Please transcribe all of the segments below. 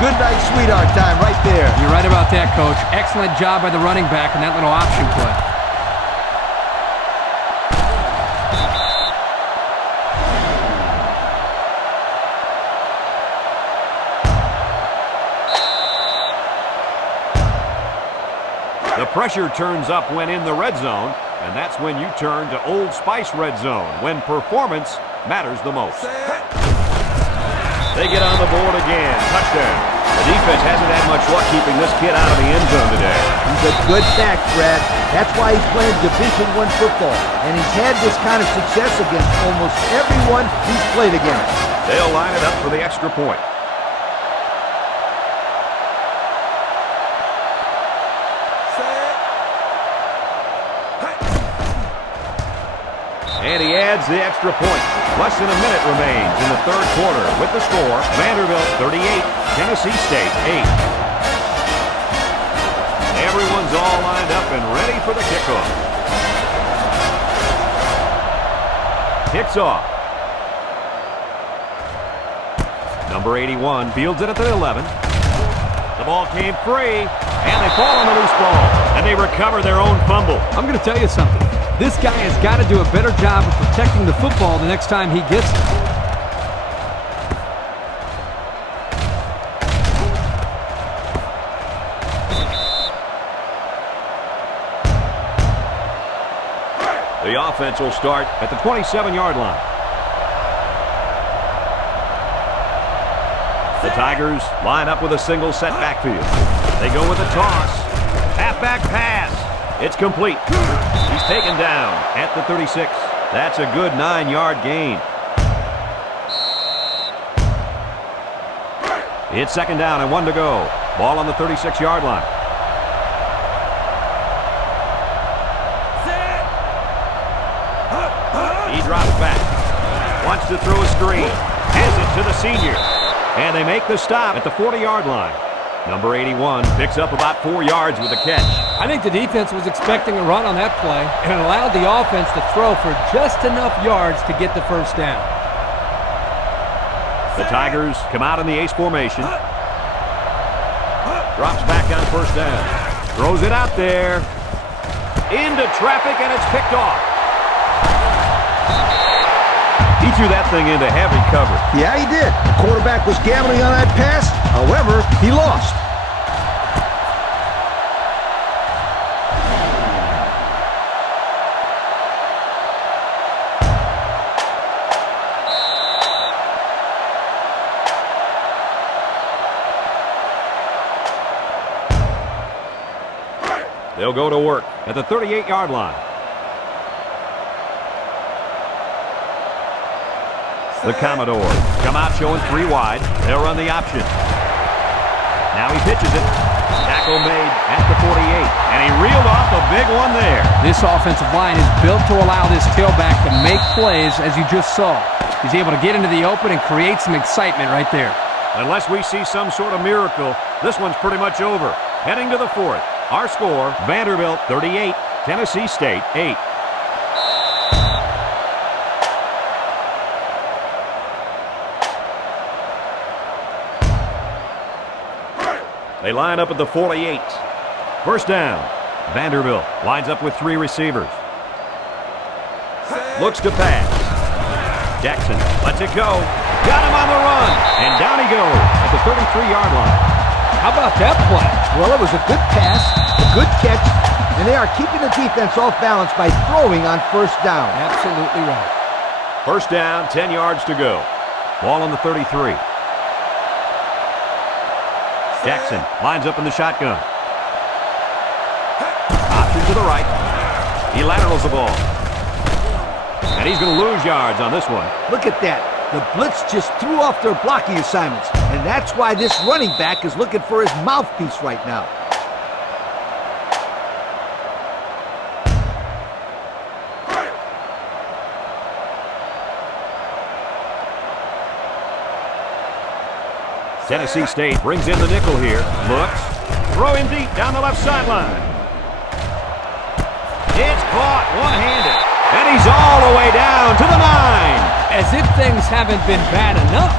Good night, sweetheart time right there. You're right about that, Coach. Excellent job by the running back on that little option play. The pressure turns up when in the red zone, and that's when you turn to Old Spice red zone, when performance matters the most. They get on the board again. Touchdown. The defense hasn't had much luck keeping this kid out of the end zone today. He's a good back, Brad. That's why he's playing Division I football, and he's had this kind of success against almost everyone he's played against. They'll line it up for the extra point. And he adds the extra point. Less than a minute remains in the third quarter. With the score, Vanderbilt 38, Tennessee State 8. Everyone's all lined up and ready for the kickoff. Kicks off. Number 81 fields it at the 11. The ball came free, and they fall on the loose ball, and they recover their own fumble. I'm going to tell you something. This guy has got to do a better job of protecting the football the next time he gets it. The offense will start at the 27-yard line. The Tigers line up with a single set backfield. They go with a toss. Halfback pass. It's complete. He's taken down at the 36. That's a good 9-yard gain. It's second down and 1 to go. Ball on the 36-yard line. He drops back. Wants to throw a screen. Hands it to the senior. And they make the stop at the 40-yard line. Number 81 picks up about 4 yards with a catch. I think the defense was expecting a run on that play and allowed the offense to throw for just enough yards to get the first down. The Tigers come out in the ace formation. Drops back on first down. Throws it out there. Into traffic, and it's picked off. He threw that thing into heavy cover. Yeah, he did. The quarterback was gambling on that pass. However, he lost. They'll go to work at the 38-yard line. The Commodores come out showing 3 wide. They'll run the option. Now he pitches it. Tackle made at the 48. And he reeled off a big one there. This offensive line is built to allow this tailback to make plays, as you just saw. He's able to get into the open and create some excitement right there. Unless we see some sort of miracle, this one's pretty much over. Heading to the 4th. Our score, Vanderbilt 38, Tennessee State 8. They line up at the 48. First down. Vanderbilt lines up with 3 receivers. Looks to pass. Jackson lets it go. Got him on the run. And down he goes at the 33-yard line. How about that play? Well, it was a good pass, a good catch, and they are keeping the defense off balance by throwing on first down. Absolutely right. First down, 10 yards to go. Ball on the 33. Jackson lines up in the shotgun. Option to the right. He laterals the ball. And he's going to lose yards on this one. Look at that. The blitz just threw off their blocking assignments, and that's why this running back is looking for his mouthpiece right now. Tennessee State brings in the nickel here. Looks. Throw him deep down the left sideline. It's caught one-handed. And he's all the way down to the 9. As if things haven't been bad enough.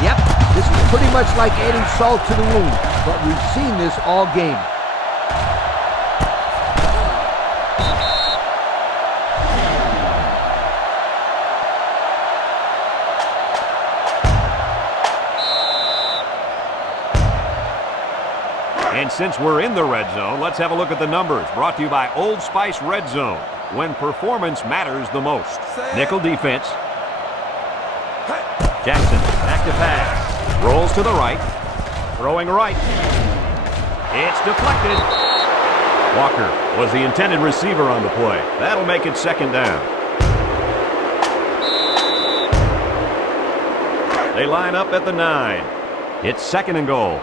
Yep, this is pretty much like adding salt to the wound, but we've seen this all game. And since we're in the red zone, let's have a look at the numbers. Brought to you by Old Spice Red Zone, when performance matters the most. Nickel defense. Jackson, back to pass. Rolls to the right. Throwing right. It's deflected. Walker was the intended receiver on the play. That'll make it second down. They line up at the 9. It's second and goal.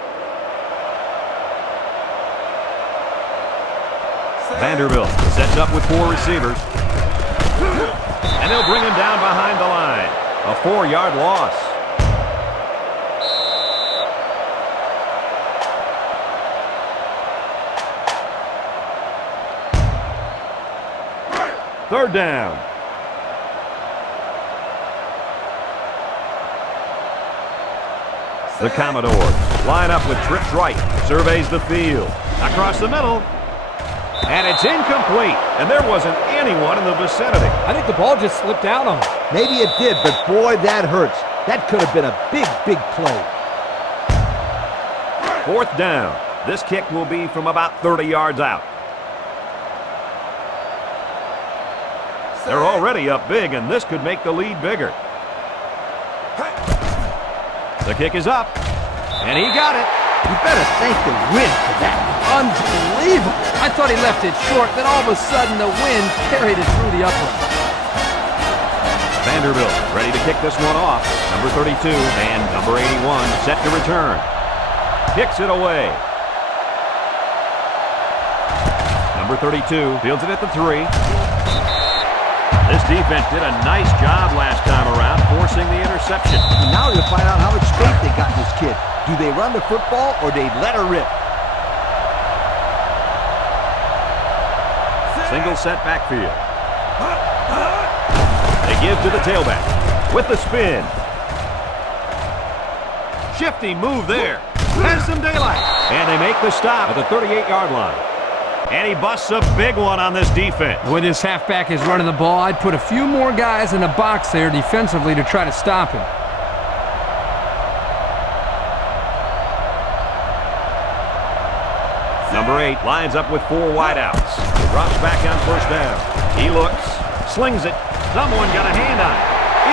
Vanderbilt sets up with 4 receivers. And they'll bring him down behind the line. A 4-yard loss. Third down. The Commodores line up with trips right. Surveys the field. Across the middle. And it's incomplete. And there wasn't anyone in the vicinity. I think the ball just slipped out on him. Maybe it did, but boy, that hurts. That could have been a big, big play. Fourth down. This kick will be from about 30 yards out. They're already up big, and this could make the lead bigger. The kick is up, and he got it. You better thank the wind for that. Unbelievable. I thought he left it short, then all of a sudden the wind carried it through the upright. Vanderbilt ready to kick this one off. Number 32 and number 81 set to return. Kicks it away. Number 32 fields it at the 3. This defense did a nice job last time around, forcing the interception. And now you'll find out how much faith they got in this kid. Do they run the football or they let her rip? Single set backfield. They give to the tailback with the spin. Shifty move there. Has some daylight. And they make the stop at the 38-yard line. And he busts a big one on this defense. When this halfback is running the ball, I'd put a few more guys in the box there defensively to try to stop him. Number 8 lines up with 4 wideouts. Drops back on first down. He looks, slings it. Someone got a hand on it.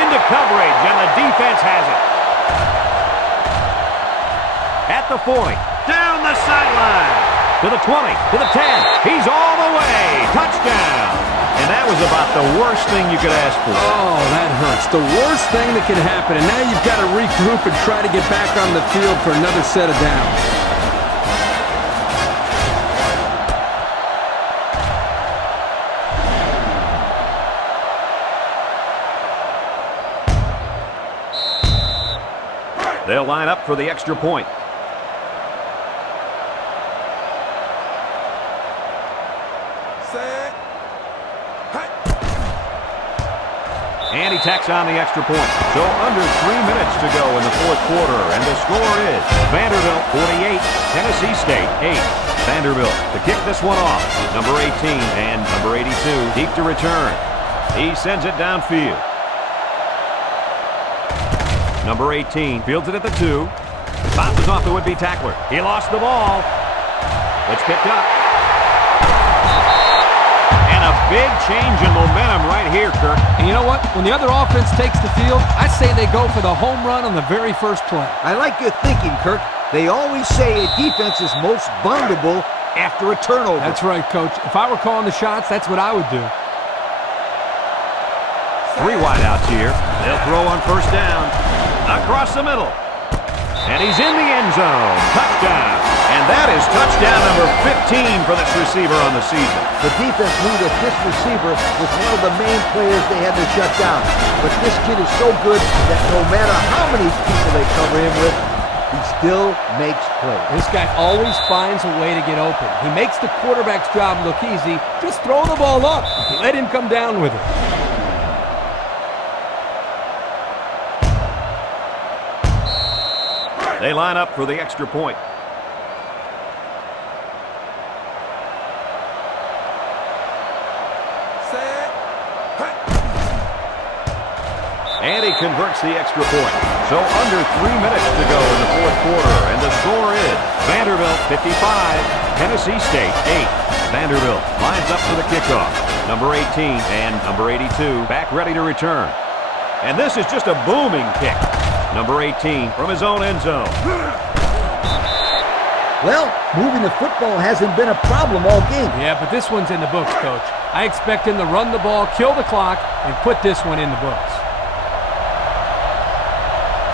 Into coverage, and the defense has it. At the 40, down the sideline. To the 20, to the 10. He's all the way. Touchdown. And that was about the worst thing you could ask for. Oh, that hurts. The worst thing that could happen. And now you've got to regroup and try to get back on the field for another set of downs. They'll line up for the extra point. And he tacks on the extra point. So under 3 minutes to go in the fourth quarter. And the score is Vanderbilt 48, Tennessee State 8. Vanderbilt to kick this one off. Number 18 and number 82 deep to return. He sends it downfield. Number 18 fields it at the 2. Bounces off the would-be tackler. He lost the ball. It's picked up. And a big change in momentum right here, Kirk. And you know what? When the other offense takes the field, I say they go for the home run on the very first play. I like your thinking, Kirk. They always say a defense is most vulnerable after a turnover. That's right, Coach. If I were calling the shots, that's what I would do. 3 wideouts here. They'll throw on first down. Across the middle. And he's in the end zone. Touchdown. And that is touchdown number 15 for this receiver on the season. The defense knew that this receiver was one of the main players they had to shut down. But this kid is so good that no matter how many people they cover him with, he still makes plays. This guy always finds a way to get open. He makes the quarterback's job look easy. Just throw the ball up. Let him come down with it. They line up for the extra point. And he converts the extra point. So under 3 minutes to go in the fourth quarter. And the score is Vanderbilt 55, Tennessee State 8. Vanderbilt lines up for the kickoff. Number 18 and number 82 back ready to return. And this is just a booming kick. Number 18 from his own end zone. Well, moving the football hasn't been a problem all game. Yeah, but this one's in the books, Coach. I expect him to run the ball, kill the clock, and put this one in the books.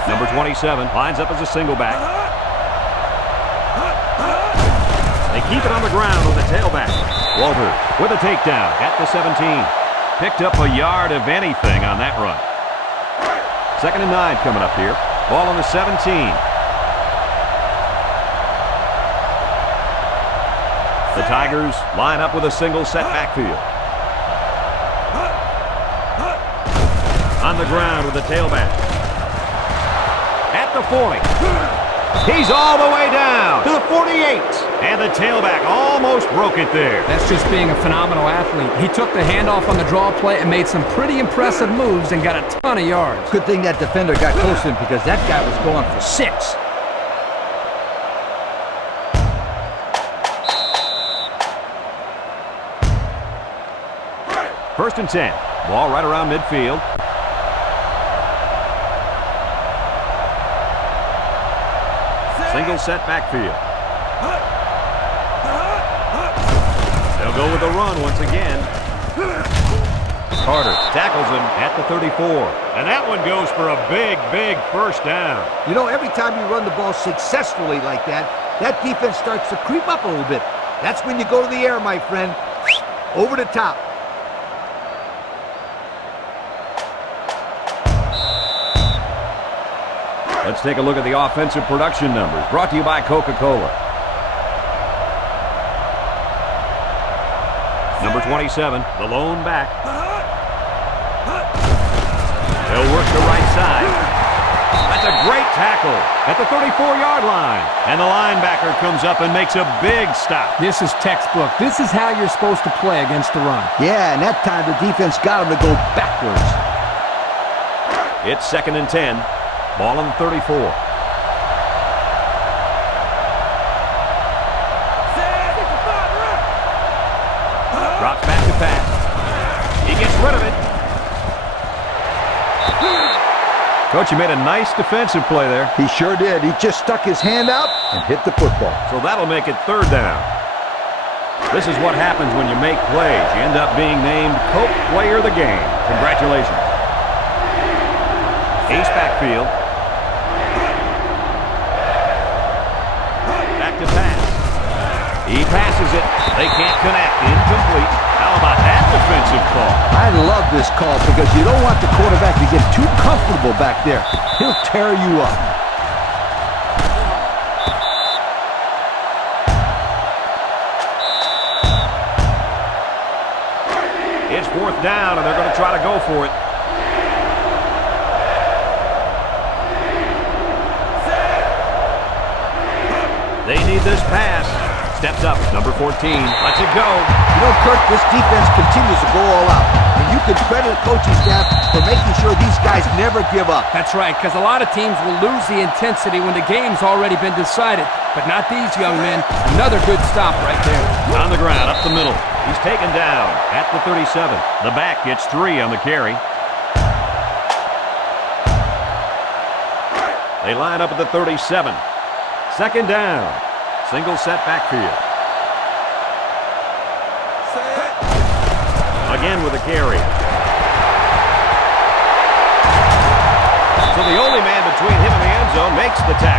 Number 27 lines up as a single back. They keep it on the ground with the tailback. Walter with a takedown at the 17. Picked up a yard of anything on that run. 2nd and 9 coming up here. Ball on the 17. The Tigers line up with a single set backfield. On the ground with the tailback. At the 40. He's all the way down to the 48. And the tailback almost broke it there. That's just being a phenomenal athlete. He took the handoff on the draw play and made some pretty impressive moves and got a ton of yards. Good thing that defender got close to him because that guy was going for 6. First and 10. Ball right around midfield. Single set backfield. They'll go with the run once again. Carter tackles him at the 34. And that one goes for a big, big first down. You know, every time you run the ball successfully like that, that defense starts to creep up a little bit. That's when you go to the air, my friend. Over the top. Let's take a look at the offensive production numbers, brought to you by Coca-Cola. Number 27, the lone back. They'll work the right side. That's a great tackle at the 34-yard line. And the linebacker comes up and makes a big stop. This is textbook. This is how you're supposed to play against the run. Yeah, and that time the defense got him to go backwards. It's 2nd and 10. Ball on the 34. Drops back to pass. He gets rid of it. Coach, you made a nice defensive play there. He sure did. He just stuck his hand out and hit the football. So that'll make it 3rd down. This is what happens when you make plays. You end up being named Coke Player of the Game. Congratulations. Ace backfield. To pass. He passes it. They can't connect. Incomplete. How about that defensive call? I love this call because you don't want the quarterback to get too comfortable back there. He'll tear you up. It's 4th down, and they're going to try to go for it. They need this pass. Steps up, number 14. Lets it go. You know, Kirk, this defense continues to go all out. And you can credit the coaching staff for making sure these guys never give up. That's right, because a lot of teams will lose the intensity when the game's already been decided. But not these young men. Another good stop right there. On the ground, up the middle. He's taken down at the 37. The back gets 3 on the carry. They line up at the 37. 2nd down. Single set backfield. Again with a carry. So the only man between him and the end zone makes the tackle.